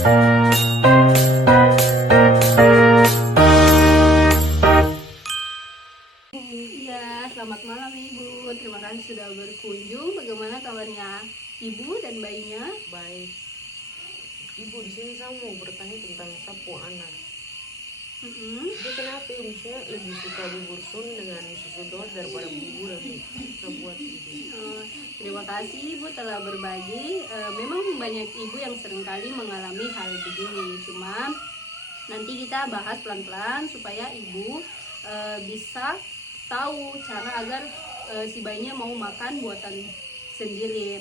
Iya, selamat malam Ibu. Terima kasih sudah berkunjung. Bagaimana kabarnya Ibu dan bayinya? Baik. Ibu, di sini saya mau bertanya tentang sapu anak. Jadi kenapa ibu saya lebih suka bubur sun dengan susu dos daripada bubur yang saya buat ini? Terima kasih Ibu telah berbagi. Memang banyak ibu yang seringkali mengalami hal begini. Cuma nanti kita bahas pelan-pelan supaya Ibu bisa tahu cara agar si bayinya mau makan buatan sendiri.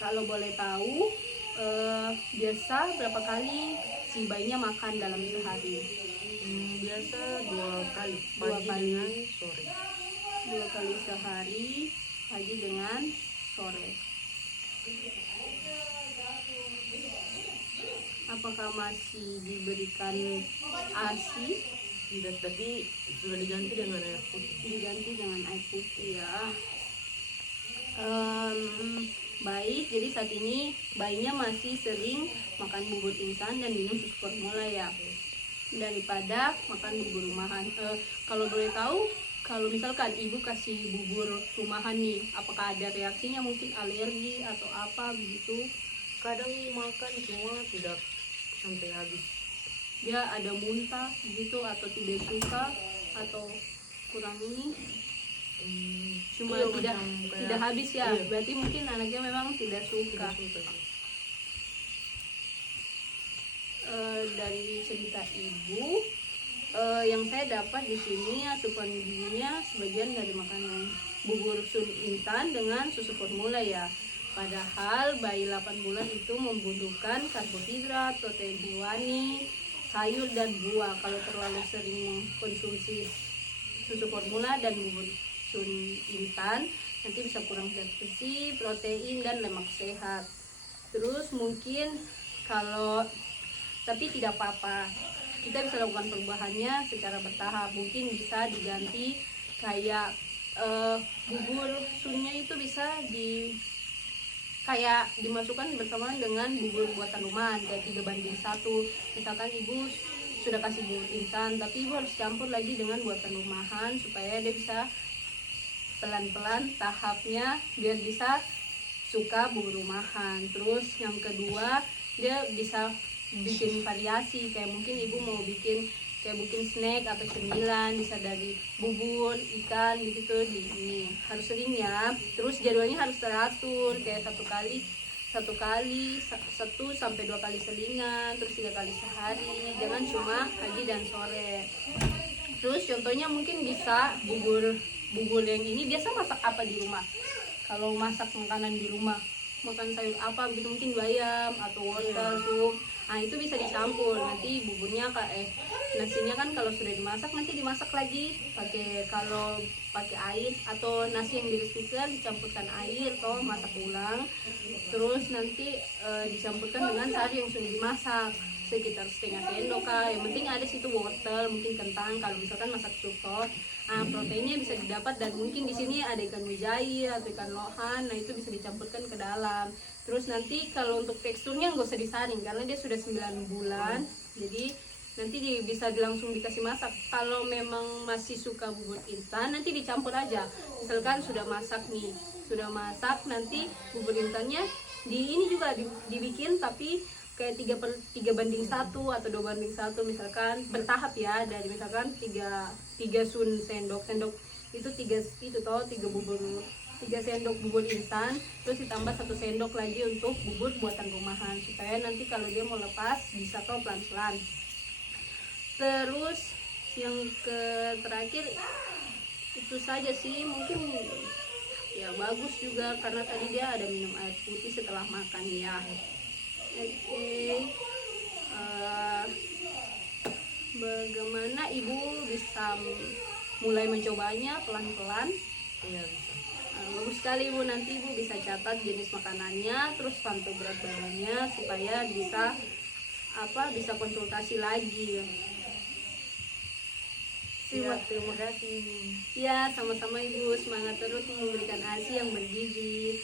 Kalau boleh tahu, biasa berapa kali si bayinya makan dalam sehari? Biasa 2 kali, Dua pagi kali. dengan sore. 2 kali sehari, pagi dengan sore. Apakah masih diberikan ASI? Tidak, tadi sudah diganti dengan air putih. Diganti dengan air putih ya. Baik, jadi saat ini bayinya masih sering makan bubur instan dan minum susu formula ya, daripada makan bubur rumahan. Kalau boleh tahu, kalau misalkan ibu kasih bubur rumahan nih, apakah ada reaksinya, mungkin alergi atau apa begitu? Kadang makan cuma tidak sampai habis. Dia ada muntah gitu atau tidak suka atau kurang ini? Cuma Iya, tidak macam kayak- tidak habis ya. iya. Berarti mungkin anaknya memang tidak suka. Tidak suka. Dari cerita ibu, yang saya dapat di sini asupan gizinya sebagian dari makanan bubur sun instan dengan susu formula ya. Padahal bayi 8 bulan itu membutuhkan karbohidrat, protein hewani, sayur dan buah. Kalau terlalu sering mengkonsumsi susu formula dan bubur sun instan, nanti bisa kurang zat besi, protein dan lemak sehat. Terus mungkin kalau tapi tidak apa-apa, kita bisa lakukan perubahannya secara bertahap. Mungkin bisa diganti kayak bubur sunnya itu bisa kayak dimasukkan bersamaan dengan bubur buatan rumahan kayak 3:1. Misalkan ibu sudah kasih bubur instan, tapi ibu harus campur lagi dengan buatan rumahan supaya dia bisa pelan-pelan tahapnya biar bisa suka bubur rumahan. Terus yang kedua, dia bisa bikin variasi, kayak mungkin ibu mau bikin snack atau cemilan, bisa dari bubur ikan begitu. Ini harus sering ya. Terus jadwalnya harus teratur, kayak 1 sampai 2 kali selingan, terus 3 kali sehari, jangan cuma pagi dan sore. Terus contohnya mungkin bisa bubur yang ini biasa masak apa di rumah? Kalau masak makanan di rumah, makan sayur apa begitu, mungkin bayam atau wortel, sup. Nah itu bisa dicampur. Nanti buburnya nasinya kan kalau sudah dimasak nanti dimasak lagi kalau pakai air, atau nasi yang diresmikan dicampurkan air toh masak ulang. Terus nanti dicampurkan dengan sari yang sudah dimasak sekitar setengah sendok kah. Yang penting ada situ wortel, mungkin kentang kalau misalkan masak sup toh. Nah, proteinnya bisa didapat, dan mungkin di sini ada ikan mujair atau ikan lohan. Nah itu bisa dicampurkan ke dalam. Terus nanti kalau untuk teksturnya nggak usah disaring karena dia sudah 9 bulan. Jadi nanti bisa langsung dikasih masak. Kalau memang masih suka bubur instan, nanti dicampur aja. Misalkan sudah masak nanti bubur instannya ini juga dibikin, tapi kayak 3:1 atau 2:1, misalkan bertahap ya. Dari misalkan 3 sendok itu 3 sendok bubur instan, terus ditambah 1 sendok lagi untuk bubur buatan rumahan, supaya nanti kalau dia mau lepas bisa toh pelan-pelan. Terus yang terakhir itu saja sih, mungkin ya bagus juga karena tadi dia ada minum air putih setelah makan ya. Bagaimana ibu bisa mulai mencobanya pelan-pelan? Iya, bisa. Bagus sekali ibu, nanti ibu bisa catat jenis makanannya, terus pantau berat badannya supaya bisa konsultasi lagi. Terima kasih. Ya, sama-sama ibu, semangat terus memberikan ASI yang bergizi.